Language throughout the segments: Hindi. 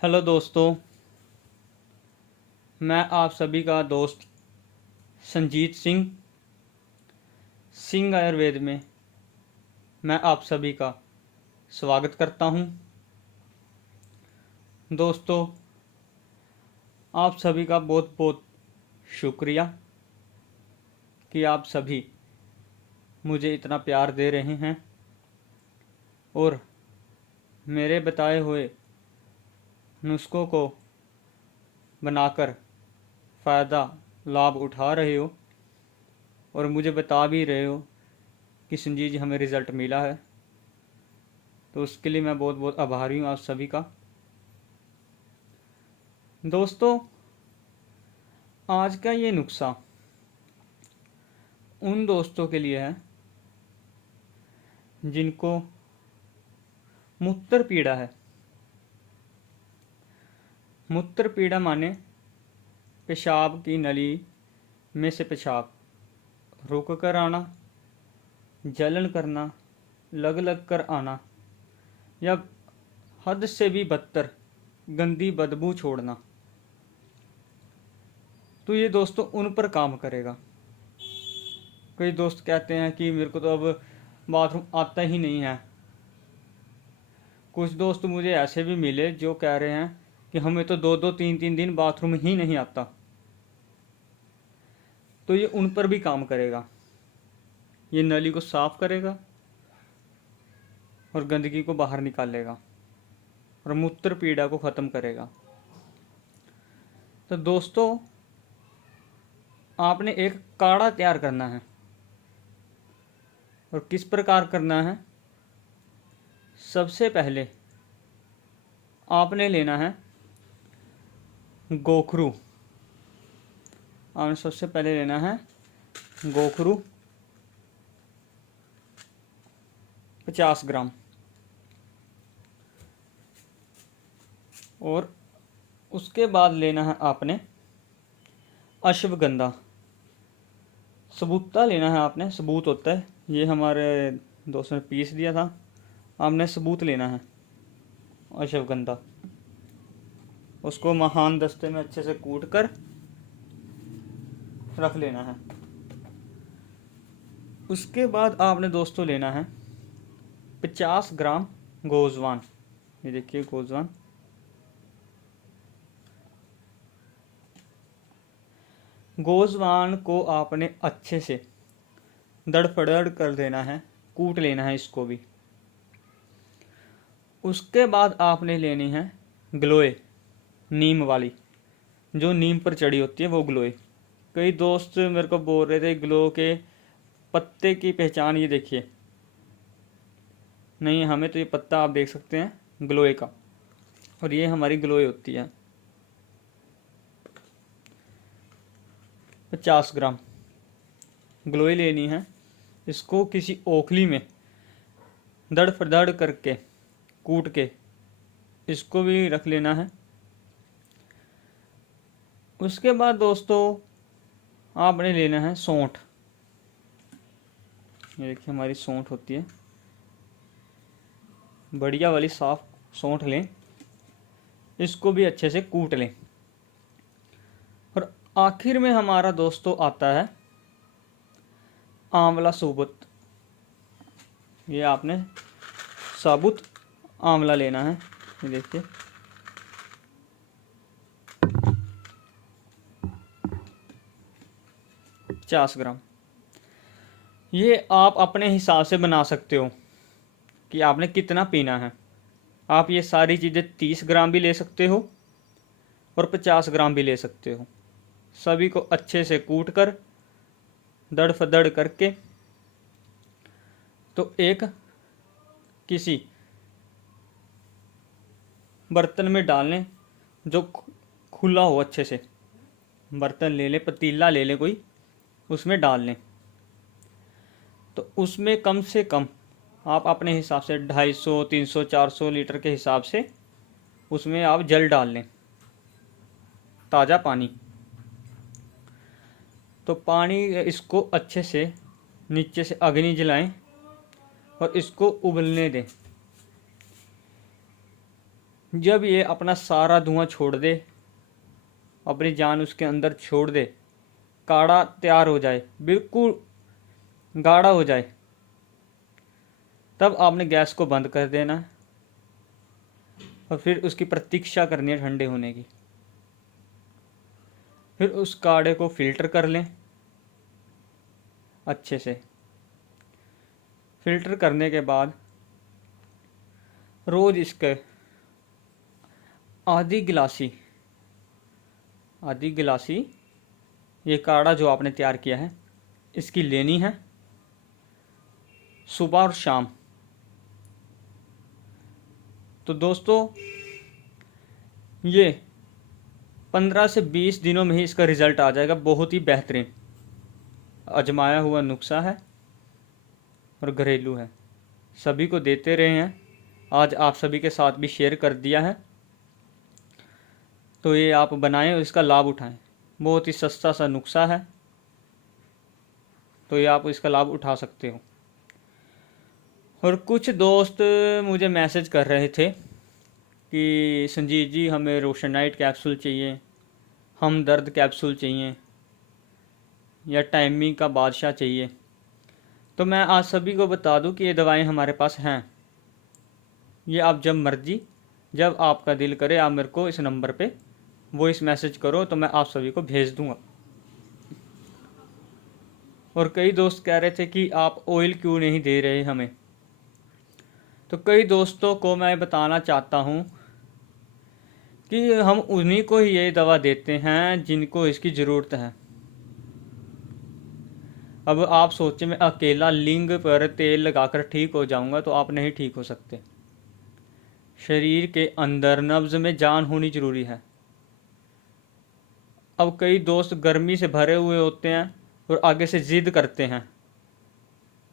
हेलो दोस्तों, मैं आप सभी का दोस्त संजीत सिंह आयुर्वेद में मैं आप सभी का स्वागत करता हूं। दोस्तों, आप सभी का बहुत बहुत शुक्रिया कि आप सभी मुझे इतना प्यार दे रहे हैं और मेरे बताए हुए नुस्खों को बनाकर फ़ायदा लाभ उठा रहे हो और मुझे बता भी रहे हो कि संजीत जी हमें रिज़ल्ट मिला है। तो उसके लिए मैं बहुत बहुत आभारी हूँ आप सभी का। दोस्तों, आज का ये नुस्खा उन दोस्तों के लिए है जिनको मूत्र पीड़ा है। मूत्र पीड़ा माने पेशाब की नली में से पेशाब रुक कर आना, जलन करना, लग लग कर आना या हद से भी बदतर गंदी बदबू छोड़ना। तो ये दोस्तों उन पर काम करेगा। कई दोस्त कहते हैं कि मेरे को तो अब बाथरूम आता ही नहीं है। कुछ दोस्त मुझे ऐसे भी मिले जो कह रहे हैं कि हमें तो 2-2 3-3 दिन बाथरूम ही नहीं आता। तो ये उन पर भी काम करेगा। ये नली को साफ करेगा और गंदगी को बाहर निकालेगा और मूत्र पीड़ा को ख़त्म करेगा। तो दोस्तों, आपने एक काढ़ा तैयार करना है और किस प्रकार करना है। सबसे पहले आपने लेना है गोखरू। आपने सबसे पहले लेना है गोखरू 50 ग्राम और उसके बाद लेना है आपने अश्वगंधा। सबूता लेना है आपने, सबूत होता है, ये हमारे दोस्त ने पीस दिया था। आपने सबूत लेना है अश्वगंधा। उसको महान दस्ते में अच्छे से कूट कर रख लेना है। उसके बाद आपने दोस्तों लेना है 50 ग्राम गोजवान। ये देखिए गोजवान। गोजवान को आपने अच्छे से दड़फड़ड़ कर देना है, कूट लेना है इसको भी। उसके बाद आपने लेनी है गिलोय, नीम वाली, जो नीम पर चढ़ी होती है वो गिलोय। कई दोस्त मेरे को बोल रहे थे गिलोय के पत्ते की पहचान ये देखिए। नहीं, हमें तो ये पत्ता आप देख सकते हैं गिलोय का, और ये हमारी गिलोय होती है। 50 ग्राम गिलोय लेनी है। इसको किसी ओखली में दड़ करके कूट के इसको भी रख लेना है। उसके बाद दोस्तों आपने लेना है सौंठ। ये देखिए हमारी सौंठ होती है, बढ़िया वाली साफ सौंठ लें, इसको भी अच्छे से कूट लें। और आखिर में हमारा दोस्तों आता है आंवला साबुत। ये आपने साबुत आंवला लेना है। ये देखिए 50 ग्राम। ये आप अपने हिसाब से बना सकते हो कि आपने कितना पीना है। आप ये सारी चीज़ें 30 ग्राम भी ले सकते हो और 50 ग्राम भी ले सकते हो। सभी को अच्छे से कूट कर दड़ फदड़ करके तो एक किसी बर्तन में डाल लें जो खुला हो। अच्छे से बर्तन ले लें, पतीला ले लें कोई, उसमें डाल लें। तो उसमें कम से कम आप अपने हिसाब से 250, 300, 400 लीटर के हिसाब से उसमें आप जल डाल लें, ताज़ा पानी। तो पानी इसको अच्छे से नीचे से अग्नि जलाएं और इसको उबलने दें। जब ये अपना सारा धुआं छोड़ दे, अपनी जान उसके अंदर छोड़ दे, काढ़ा तैयार हो जाए, बिल्कुल गाढ़ा हो जाए, तब आपने गैस को बंद कर देना है और फिर उसकी प्रतीक्षा करनी है ठंडे होने की। फिर उस काढ़े को फिल्टर कर लें अच्छे से। फिल्टर करने के बाद रोज़ इसके आधी गिलासी ये काढ़ा जो आपने तैयार किया है इसकी लेनी है, सुबह और शाम। तो दोस्तों ये 15 से 20 दिनों में ही इसका रिज़ल्ट आ जाएगा, बहुत ही बेहतरीन आजमाया हुआ नुस्खा है और घरेलू है, सभी को देते रहे हैं। आज आप सभी के साथ भी शेयर कर दिया है, तो ये आप बनाएं और इसका लाभ उठाएं। बहुत ही सस्ता सा नुस्खा है, तो ये आप इसका लाभ उठा सकते हो। और कुछ दोस्त मुझे मैसेज कर रहे थे कि संजीत जी हमें रोशनाइट कैप्सूल चाहिए, हमदर्द कैप्सूल चाहिए, या टाइमिंग का बादशाह चाहिए। तो मैं आज सभी को बता दूं कि ये दवाएं हमारे पास हैं। ये आप जब मर्जी, जब आपका दिल करे, आप मेरे को इस नंबर पे वॉइस मैसेज करो तो मैं आप सभी को भेज दूंगा। और कई दोस्त कह रहे थे कि आप ऑयल क्यों नहीं दे रहे हमें। तो कई दोस्तों को मैं बताना चाहता हूँ कि हम उन्हीं को ही ये दवा देते हैं जिनको इसकी ज़रूरत है। अब आप सोचें मैं अकेला लिंग पर तेल लगाकर ठीक हो जाऊंगा, तो आप नहीं ठीक हो सकते। शरीर के अंदर नब्ज में जान होनी ज़रूरी है। अब कई दोस्त गर्मी से भरे हुए होते हैं और आगे से ज़िद करते हैं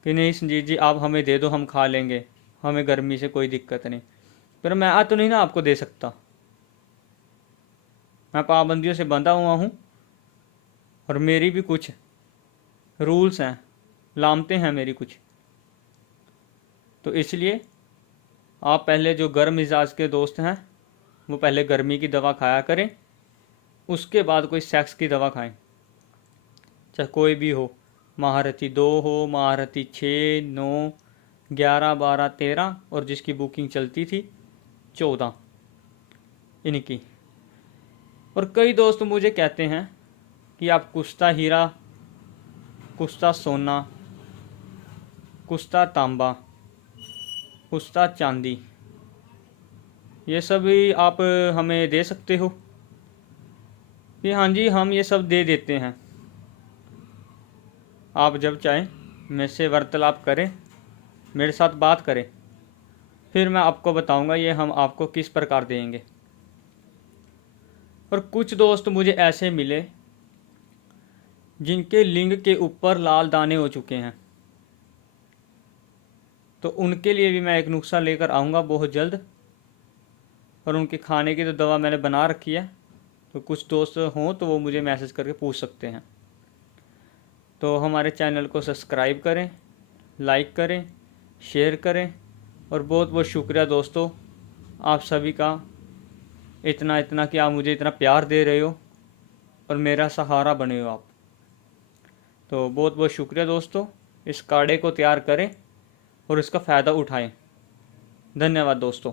कि नहीं संजीत जी आप हमें दे दो, हम खा लेंगे, हमें गर्मी से कोई दिक्कत नहीं। पर मैं तो नहीं ना आपको दे सकता, मैं पाबंदियों से बंधा हुआ हूँ और मेरी भी कुछ रूल्स हैं, लामते हैं मेरी कुछ। तो इसलिए आप पहले जो गर्म मिजाज के दोस्त हैं वो पहले गर्मी की दवा खाया करें, उसके बाद कोई सेक्स की दवा खाएं, चाहे कोई भी हो, महारथी 2 हो, महारथी 6, 9, 11, 12, 13 और जिसकी बुकिंग चलती थी 14 इनकी। और कई दोस्त मुझे कहते हैं कि आप कुश्ता हीरा, कुश्ता सोना, कुश्ता तांबा, कुश्ता चांदी, ये सब भी आप हमें दे सकते हो। कि हाँ जी हम ये सब दे देते हैं। आप जब चाहें मेरे से वार्तालाप करें, मेरे साथ बात करें, फिर मैं आपको बताऊंगा ये हम आपको किस प्रकार देंगे। और कुछ दोस्त मुझे ऐसे मिले जिनके लिंग के ऊपर लाल दाने हो चुके हैं, तो उनके लिए भी मैं एक नुस्खा लेकर आऊँगा बहुत जल्द। और उनके खाने की तो दवा मैंने बना रखी है, तो कुछ दोस्त हों तो वो मुझे मैसेज करके पूछ सकते हैं। तो हमारे चैनल को सब्सक्राइब करें, लाइक करें, शेयर करें। और बहुत बहुत शुक्रिया दोस्तों आप सभी का, इतना कि आप मुझे इतना प्यार दे रहे हो और मेरा सहारा बने हो आप। तो बहुत बहुत शुक्रिया दोस्तों, इस काढ़े को तैयार करें और इसका फ़ायदा उठाएं। धन्यवाद दोस्तों।